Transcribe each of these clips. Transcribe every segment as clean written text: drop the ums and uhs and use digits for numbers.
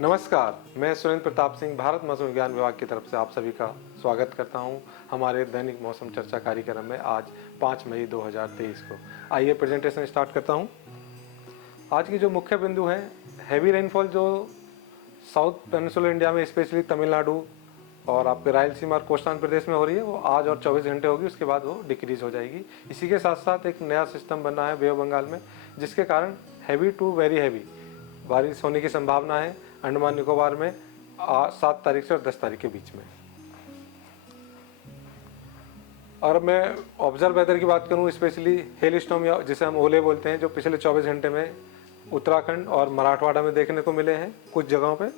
नमस्कार, मैं सुरेंद्र प्रताप सिंह भारत मौसम विज्ञान विभाग की तरफ से आप सभी का स्वागत करता हूं हमारे दैनिक मौसम चर्चा कार्यक्रम में आज 5 मई 2023 को। आइए प्रेजेंटेशन स्टार्ट करता हूं। आज की जो मुख्य बिंदु है, हैवी रेनफॉल जो साउथ पेनिनसुलर इंडिया में स्पेशली तमिलनाडु और आपके रायलसीमा और कोस्टान प्रदेश में हो रही है, वो आज और 24 घंटे होगी, उसके बाद वो डिक्रीज हो जाएगी। इसी के साथ साथ एक नया सिस्टम बना है बे ऑफ बंगाल में, जिसके कारण हैवी टू वेरी हैवी बारिश होने की संभावना है अंडमान निकोबार में 7 तारीख से और 10 तारीख के बीच में। और मैं ऑब्जर्व वेदर की बात करूं, स्पेशली हेल स्टॉर्म या जिसे हम ओले बोलते हैं, जो पिछले 24 घंटे में उत्तराखंड और मराठवाड़ा में देखने को मिले हैं कुछ जगहों पे।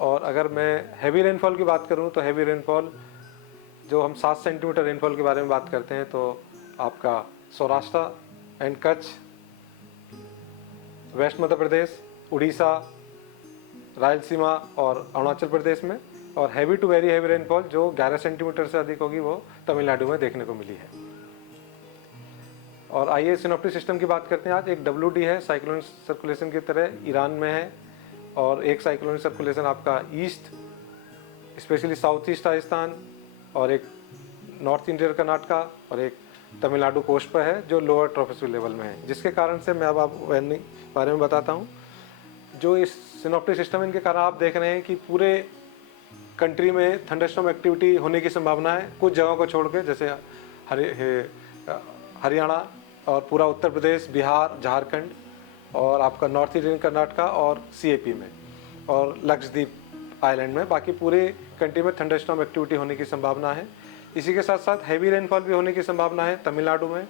और अगर मैं हैवी रेनफॉल की बात करूं तो हैवी रेनफॉल जो हम 7 सेंटीमीटर रेनफॉल के बारे में बात करते हैं, तो आपका सौराष्ट्र एंड कच्छ, वेस्ट मध्य प्रदेश, उड़ीसा, रायलसीमा और अरुणाचल प्रदेश में, और heavy to very heavy rainfall जो 11 सेंटीमीटर से अधिक होगी वो तमिलनाडु में देखने को मिली है। और आइए सिनॉप्टिक सिस्टम की बात करते हैं। आज एक WD है साइक्लोन सर्कुलेशन की तरह ईरान में है, और एक साइक्लोन सर्कुलेशन आपका east specially south east Rajasthan और एक नॉर्थ इंडियन कर्नाटका और एक तमिलनाडु कोस्ट पर है जो लोअर ट्रोपोस्फियर लेवल में है, जिसके कारण से मैं अब आपको बारे में बताता हूँ। जो इस सिनॉप्टिक सिस्टम इनके कारण आप देख रहे हैं कि पूरे कंट्री में थंडरस्टॉर्म एक्टिविटी होने की संभावना है, कुछ जगहों को छोड़ के, जैसे हरियाणा और पूरा उत्तर प्रदेश, बिहार, झारखंड और आपका नॉर्थ ईस्टर्न कर्नाटका और CAP में और लक्षद्वीप आइलैंड में। बाकी पूरे कंट्री में थंडरस्टॉर्म एक्टिविटी होने की संभावना है। इसी के साथ साथ हैवी रेनफॉल भी होने की संभावना है तमिलनाडु में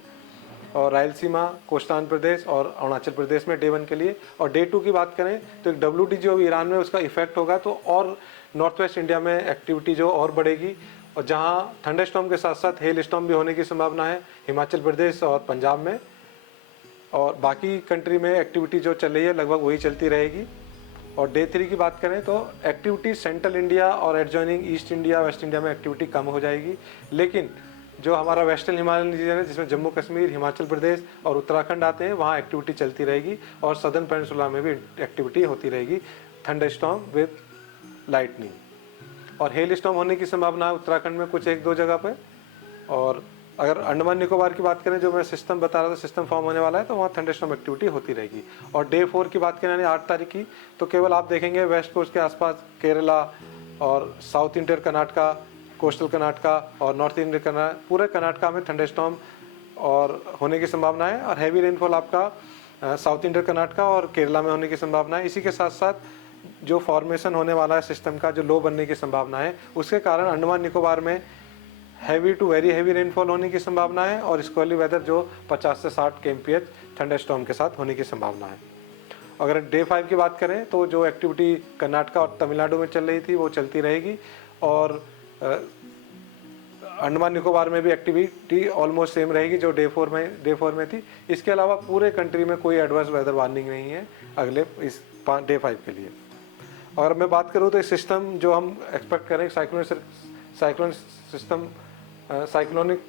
और रायलसीमा, कोस्टान प्रदेश और अरुणाचल प्रदेश में डे 1 के लिए। और डे 2 की बात करें तो एक WD जो ईरान में उसका इफेक्ट होगा, तो और नॉर्थ वेस्ट इंडिया में एक्टिविटी जो और बढ़ेगी, और जहां थंडरस्टॉर्म के साथ साथ हेल स्टॉर्म भी होने की संभावना है हिमाचल प्रदेश और पंजाब में। और बाकी कंट्री में एक्टिविटी जो चल रही है लगभग वही चलती रहेगी। और डे 3 की बात करें तो एक्टिविटी सेंट्रल इंडिया और adjoining east India, waste India में एक्टिविटी कम हो जाएगी, लेकिन जो हमारा वेस्टर्न हिमालयन रीजन है जिसमें जम्मू कश्मीर, हिमाचल प्रदेश और उत्तराखंड आते हैं, वहाँ एक्टिविटी चलती रहेगी। और सदर्न पेनिनसुला में भी एक्टिविटी होती रहेगी, थंडरस्टॉर्म विद लाइटनिंग। और हेल स्टॉर्म होने की संभावना है उत्तराखंड में कुछ 1-2 जगह पे। और अगर अंडमान निकोबार की बात करें, जो मैं सिस्टम बता रहा था, सिस्टम फॉर्म होने वाला है, तो वहाँ थंडरस्टॉर्म एक्टिविटी होती रहेगी। और डे 4 की बात करें यानी 8 तारीख की, तो केवल आप देखेंगे वेस्ट कोस्ट के आसपास केरला और south Indian Karnataka, coastal Karnataka और नॉर्थ इंडियन कर्नाटका, पूरे कर्नाटका में थंडरस्टॉर्म और होने की संभावना है। और हैवी रेनफॉल आपका साउथ इंडियन कर्नाटका और केरला में होने की संभावना है। इसी के साथ साथ जो फॉर्मेशन होने वाला है सिस्टम का, जो लो बनने की संभावना है, उसके कारण अंडमान निकोबार में heavy to very heavy rainfall होने की संभावना है। और स्क्वाली वेदर जो 50 से 60 kmph थंडरस्टॉर्म के साथ होने की संभावना है। अगर डे 5 की बात करें तो जो एक्टिविटी कर्नाटका और तमिलनाडु में चल रही थी वो चलती रहेगी, और अंडमान निकोबार में भी एक्टिविटी ऑलमोस्ट सेम रहेगी जो डे 4 में थी। इसके अलावा पूरे कंट्री में कोई एडवर्स वेदर वार्निंग नहीं है अगले इस डे 5 के लिए। और मैं बात करूँ तो इस सिस्टम जो हम एक्सपेक्ट करें साइक्लोन सिस्टम साइक्लोनिक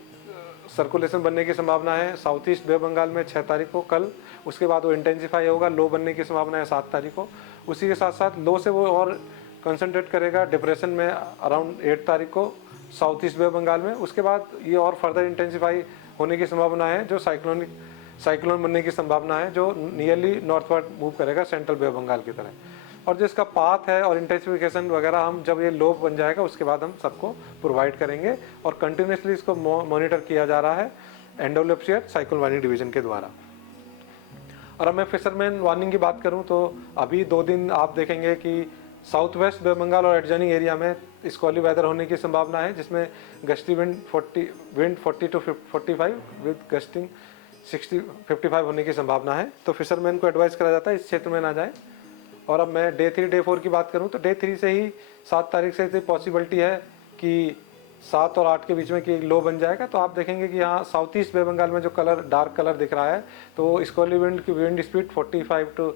सर्कुलेशन बनने की संभावना है south east Bay of Bengal में 6 तारीख को कल। उसके बाद वो इंटेंसिफाई होगा, लो बनने की संभावना है 7 तारीख को। उसी के साथ साथ लो से वो और कंसंट्रेट करेगा डिप्रेशन में अराउंड 8 तारीख को south east Bay of Bengal में। उसके बाद ये और फर्दर इंटेंसिफाई होने की संभावना है, जो साइक्लोन बनने की संभावना है, जो नियरली नॉर्थवर्ड मूव करेगा सेंट्रल बे ऑफ बंगाल की तरह। और जो इसका पाथ है और इंटेंसिफिकेशन वगैरह हम जब ये लो बन जाएगा उसके बाद हम सबको प्रोवाइड करेंगे। और कंटिन्यूसली इसको मॉनिटर किया जा रहा है NWFCH साइक्लोन वार्निंग डिवीजन के द्वारा। और अब मैं फिशरमैन वार्निंग की बात करूं तो अभी 2 दिन आप देखेंगे कि साउथ वेस्ट बे बंगाल और एडजॉइनिंग एरिया में स्क्वाली वेदर होने की संभावना है, जिसमें gusty wind 40 to 45 with gusting 60-55 होने की संभावना है। तो फिशरमैन को एडवाइस करा जाता है इस क्षेत्र में ना जाए। और अब मैं डे 3 डे 4 की बात करूं तो डे 3 से ही 7 तारीख से पॉसिबिलिटी है कि 7 और 8 के बीच में कि लो बन जाएगा। तो आप देखेंगे कि यहाँ साउथ ईस्ट बे बंगाल में जो कलर डार्क कलर दिख रहा है, तो स्क्वाली विंड की विंड स्पीड 45 to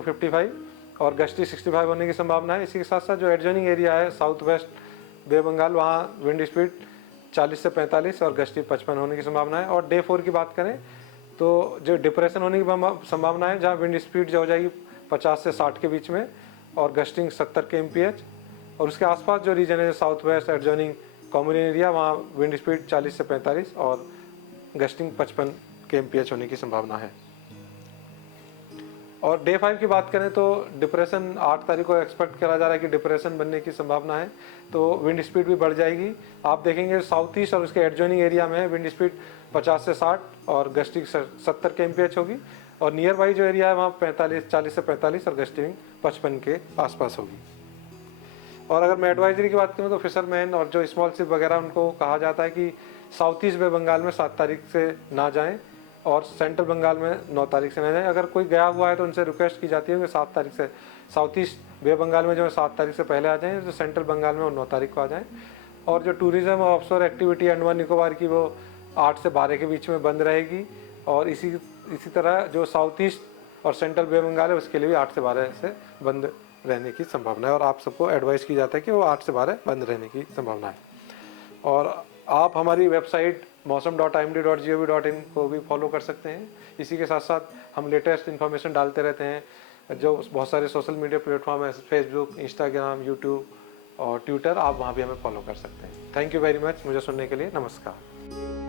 55 और गस्टी 65 होने की संभावना है। इसी के साथ साथ जो एडजॉइनिंग एरिया है साउथ वेस्ट बे बंगाल, वहाँ विंड स्पीड 40 से 45 और गस्टी 55 होने की संभावना है। और डे 4 की बात करें तो जो डिप्रेशन होने की संभावना है, जहाँ विंड स्पीड जो हो जाएगी 50 से 60 के बीच में और गस्टिंग 70 के एमपीएच। और उसके आसपास जो रीजन है south west adjoining common area, वहाँ विंड स्पीड 40 से 45 और गस्टिंग 55 के एमपीएच होने की संभावना है। और डे 5 की बात करें तो डिप्रेशन 8 तारीख को एक्सपेक्ट करा जा रहा है कि डिप्रेशन बनने की संभावना है, तो विंड स्पीड भी बढ़ जाएगी। आप देखेंगे साउथ ईस्ट और उसके एडजॉइनिंग एरिया में विंड स्पीड 50 से 60 और गस्टिंग 70 के एमपीएच होगी। और नियर बाई जो एरिया है वहाँ 40 से 45 और गस्टिंग 55 के आसपास होगी। और अगर मैं एडवाइजरी की बात करूँ तो फिशरमैन और जो स्मॉल शिप वगैरह उनको कहा जाता है कि साउथ ईस्ट बे बंगाल में 7 तारीख से ना जाएं और सेंट्रल बंगाल में 9 तारीख से ना जाएं। अगर कोई गया हुआ है तो उनसे रिक्वेस्ट की जाती है कि 7 तारीख से साउथ ईस्ट बे बंगाल में जो है 7 तारीख से पहले आ जाएं, तो सेंट्रल बंगाल में वो 9 तारीख को आ जाएं। और जो टूरिज्म और ऑफशोर एक्टिविटी अंडमान निकोबार की वो 8 से 12 के बीच में बंद रहेगी। और इसी तरह जो साउथ ईस्ट और सेंट्रल बे बंगाल है उसके लिए भी 8 से 12 से बंद रहने की संभावना है। और आप सबको एडवाइस की जाता है कि वो 8 से 12 बंद रहने की संभावना है। और आप हमारी वेबसाइट mausam.imd.gov.in को भी फॉलो कर सकते हैं। इसी के साथ साथ हम लेटेस्ट इन्फॉर्मेशन डालते रहते हैं। जो बहुत सारे सोशल मीडिया प्लेटफॉर्म है, फेसबुक, इंस्टाग्राम, यूट्यूब और ट्विटर, आप वहाँ भी हमें फॉलो कर सकते हैं। थैंक यू वेरी मच मुझे सुनने के लिए। नमस्कार।